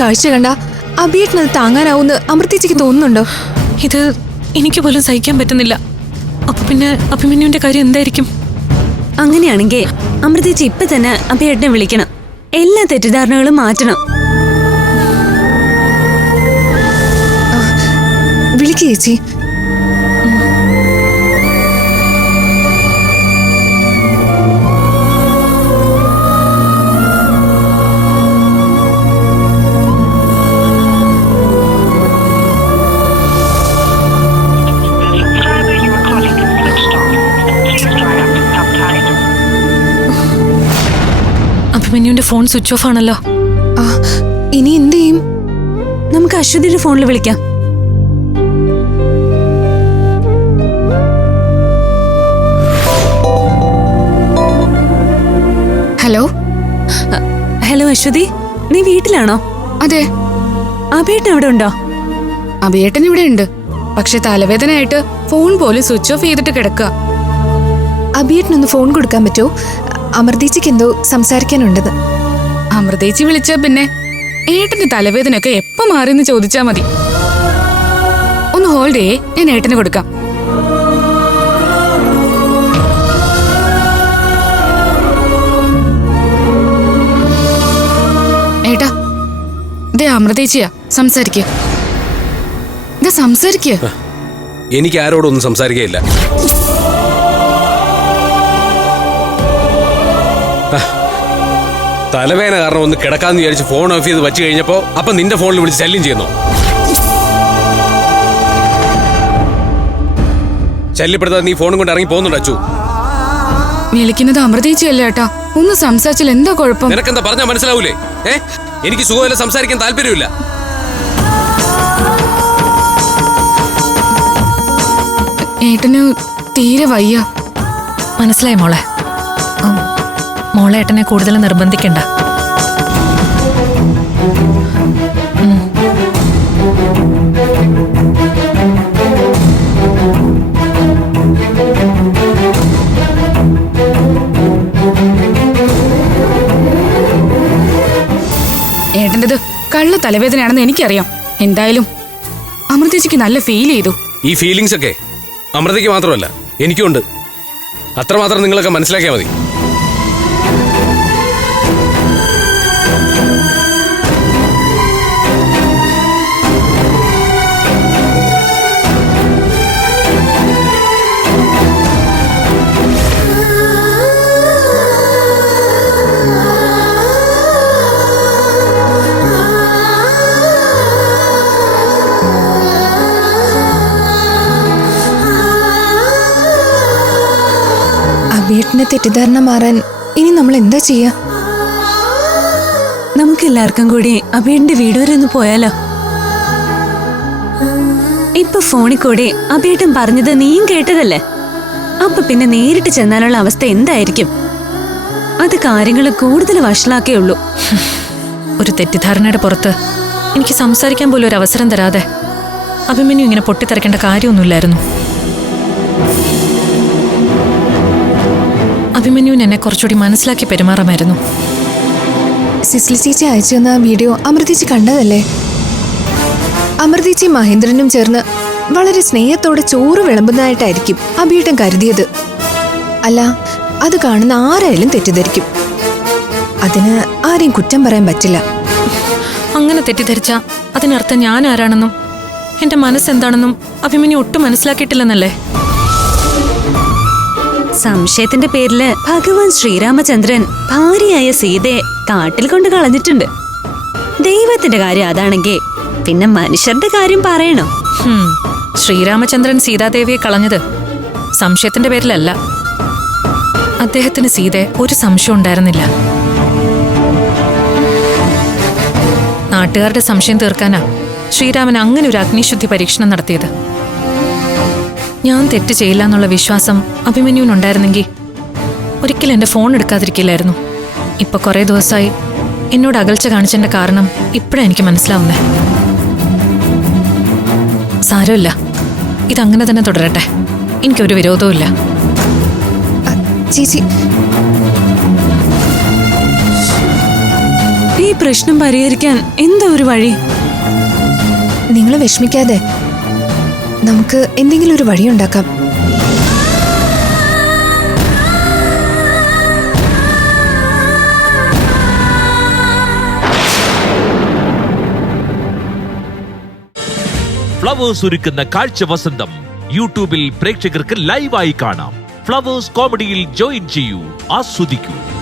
കാഴ്ച കണ്ട അഭിയേട്ടനത് താങ്ങാനാവുന്ന അമൃതേച്ചിക്ക് തോന്നുന്നുണ്ടോ? ഇത് എനിക്ക് പോലും സഹിക്കാൻ പറ്റുന്നില്ല. അപ്പൊ പിന്നെ അഭിമന്യുവിന്റെ കാര്യം എന്തായിരിക്കും? അങ്ങനെയാണെങ്കിൽ അമൃതേച്ചി ഇപ്പൊ തന്നെ അഭിയേട്ടനെ വിളിക്കണം. എല്ലാ തെറ്റിദ്ധാരണകളും മാറ്റണം. വിളിക്ക് ചേച്ചി. അഭിമന്യുവിന്റെ ഫോൺ സ്വിച്ച് ഓഫ് ആണല്ലോ. ഇനി എന്ത് ചെയ്യും? നമുക്ക് അശ്വതിയുടെ ഫോണിൽ വിളിക്കാം. ഹലോ. ഹലോ അശ്വതി, നീ വീട്ടിലാണോ? അതെ. അഭിയേട്ടൻ അവിടെ ഉണ്ടോ? അഭിയേട്ടൻ ഇവിടെ ഉണ്ട്. പക്ഷെ തലവേദനയായിട്ട് ഫോൺ പോലും സ്വിച്ച് ഓഫ് ചെയ്തിട്ട് കിടക്കുക. അഭിയേട്ടനൊന്ന് ഫോൺ കൊടുക്കാൻ പറ്റുമോ? അമൃതേച്ചിക്ക് എന്തോ സംസാരിക്കാനുണ്ടെന്ന്. അമൃതേച്ചി വിളിച്ച പിന്നെ ഏട്ടന്റെ തലവേദനയൊക്കെ എപ്പോ മാറിയെന്ന് ചോദിച്ചാ മതി. ഒന്ന് ഹോൾഡ് ചെയ്യേ, ഞാൻ ഏട്ടന് കൊടുക്കാം. ഏട്ടാ, ഇതേ അമൃതേച്ചിയാ. സംസാരിക്കുക. എനിക്ക് ആരോടൊന്നും സംസാരിക്കുകയില്ല. തലവേദന കാരണം ഒന്ന് കിടക്കാന്ന് വിചാരിച്ച് ഫോൺ ഓഫ് ചെയ്ത് വച്ചു കഴിഞ്ഞപ്പോ അപ്പൊ നിന്റെ ഫോണിൽ വിളിച്ച് ശല്യം ചെയ്യുന്നു. ശല്യപ്പെടുത്താതെ നീ ഫോണും കൊണ്ട് ഇറങ്ങി പോകുന്നുണ്ട് അച്ചു. വിളിക്കുന്നത് അമൃതേച്ചിയല്ല ഏട്ടാ. ഒന്ന് സംസാരിച്ചാൽ എന്താ കുഴപ്പം? നിനക്കെന്താ പറഞ്ഞാൽ മനസ്സിലാവൂലേ? എനിക്ക് സുഖമല്ല, സംസാരിക്കാൻ താല്പര്യമില്ല. ഏട്ടന് തീരെ വയ്യ. മനസ്സിലായി മോളെ. മോളെ ഏട്ടനെ കൂടുതൽ നിർബന്ധിക്കണ്ട. ഏട്ടൻ്റെത് കള്ള തലവേദനയാണെന്ന് എനിക്കറിയാം. എന്തായാലും അമൃതേച്ചിക്ക് നല്ല ഫീൽ ചെയ്തു. ഈ ഫീലിങ്സ് ഒക്കെ അമൃതയ്ക്ക് മാത്രമല്ല എനിക്കുണ്ട്. അത്രമാത്രം നിങ്ങളൊക്കെ മനസ്സിലാക്കിയാൽ മതി. അഭിയേട്ടന്റെ തെറ്റിദ്ധാരണ മാറാൻ ഇനി നമ്മൾ എന്താ ചെയ്യാ? നമുക്ക് എല്ലാവർക്കും കൂടി അഭിയേട്ടന്റെ വീട് വരെ ഒന്ന് പോയാലോ? ഇപ്പൊ ഫോണിൽ കൂടി അഭിയേട്ടൻ പറഞ്ഞത് നീയും കേട്ടതല്ലേ? അപ്പൊ പിന്നെ നേരിട്ട് ചെന്നാലുള്ള അവസ്ഥ എന്തായിരിക്കും? അത് കാര്യങ്ങൾ കൂടുതൽ വഷളാക്കേ ഉള്ളൂ. ഒരു തെറ്റിദ്ധാരണയുടെ പുറത്ത് എനിക്ക് സംസാരിക്കാൻ പോലും ഒരു അവസരം തരാതെ അഭിമന്യു ഇങ്ങനെ പൊട്ടിത്തെറിക്കേണ്ട കാര്യമൊന്നുമില്ലായിരുന്നു. അഭിമന്യുവിന് എന്നെ കുറച്ചുകൂടി മനസ്സിലാക്കി പെരുമാറാമായിരുന്നു. സിസ്ലി ചേച്ചി അയച്ചു തന്ന വീഡിയോ അമൃതേച്ചി കണ്ടതല്ലേ? അമൃതേച്ചി മഹേന്ദ്രനും ചേർന്ന് വളരെ സ്നേഹത്തോടെ ചോറ് വിളമ്പുന്നതായിട്ടായിരിക്കും അഭിയേട്ടൻ കരുതിയത്. അല്ല, അത് കാണുന്ന ആരായാലും തെറ്റിദ്ധരിക്കും. അതിന് ആരെയും കുറ്റം പറയാൻ പറ്റില്ല. അങ്ങനെ തെറ്റിദ്ധരിച്ച അതിനർത്ഥം ഞാൻ ആരാണെന്നും എന്റെ മനസ്സെന്താണെന്നും അഭിമന്യു ഒട്ടും മനസ്സിലാക്കിയിട്ടില്ലെന്നല്ലേ? സംശയത്തിന്റെ പേരില് ഭഗവാൻ ശ്രീരാമചന്ദ്രൻ ഭാര്യയായ സീതയെ കാട്ടിൽ കൊണ്ട് കളഞ്ഞിട്ടുണ്ട്. ദൈവത്തിന്റെ കാര്യം അതാണെങ്കിൽ പിന്നെ മനുഷ്യരുടെ കാര്യം പറയണോ? ശ്രീരാമചന്ദ്രൻ സീതാദേവിയെ കളഞ്ഞത് സംശയത്തിന്റെ പേരിലല്ല. അദ്ദേഹത്തിന് സീതയെ ഒരു സംശയം ഉണ്ടായിരുന്നില്ല. നാട്ടുകാരുടെ സംശയം തീർക്കാനാ ശ്രീരാമൻ അങ്ങനെ ഒരു അഗ്നിശുദ്ധി പരീക്ഷണം നടത്തിയത്. ഞാൻ തെറ്റ് ചെയ്യില്ല എന്നുള്ള വിശ്വാസം അഭിമന്യുവിനുണ്ടായിരുന്നെങ്കിൽ ഒരിക്കലും എന്റെ ഫോൺ എടുക്കാതിരിക്കില്ലായിരുന്നു. ഇപ്പൊ കുറെ ദിവസമായി എന്നോട് അകൽച്ച കാണിച്ചതിന്റെ കാരണം ഇപ്പോഴാണ് എനിക്ക് മനസ്സിലാവുന്നേ. സാരമില്ല, ഇതങ്ങനെ തന്നെ തുടരട്ടെ. എനിക്കൊരു വിരോധവും ഇല്ല. ചേച്ചി ഈ പ്രശ്നം പരിഹരിക്കാൻ എന്താ ഒരു വഴി? നിങ്ങൾ വിഷമിക്കാതെ നമുക്ക് എന്തെങ്കിലും ഒരു വഴിയുണ്ടാക്കാം. ഫ്ലവേഴ്സ് ഒരുക്കുന്ന കാഴ്ച വസന്തം യൂട്യൂബിൽ പ്രേക്ഷകർക്ക് ലൈവായി കാണാം. ഫ്ലവേഴ്സ് കോമഡിയിൽ ജോയിൻ ചെയ്യൂ, ആസ്വദിക്കൂ.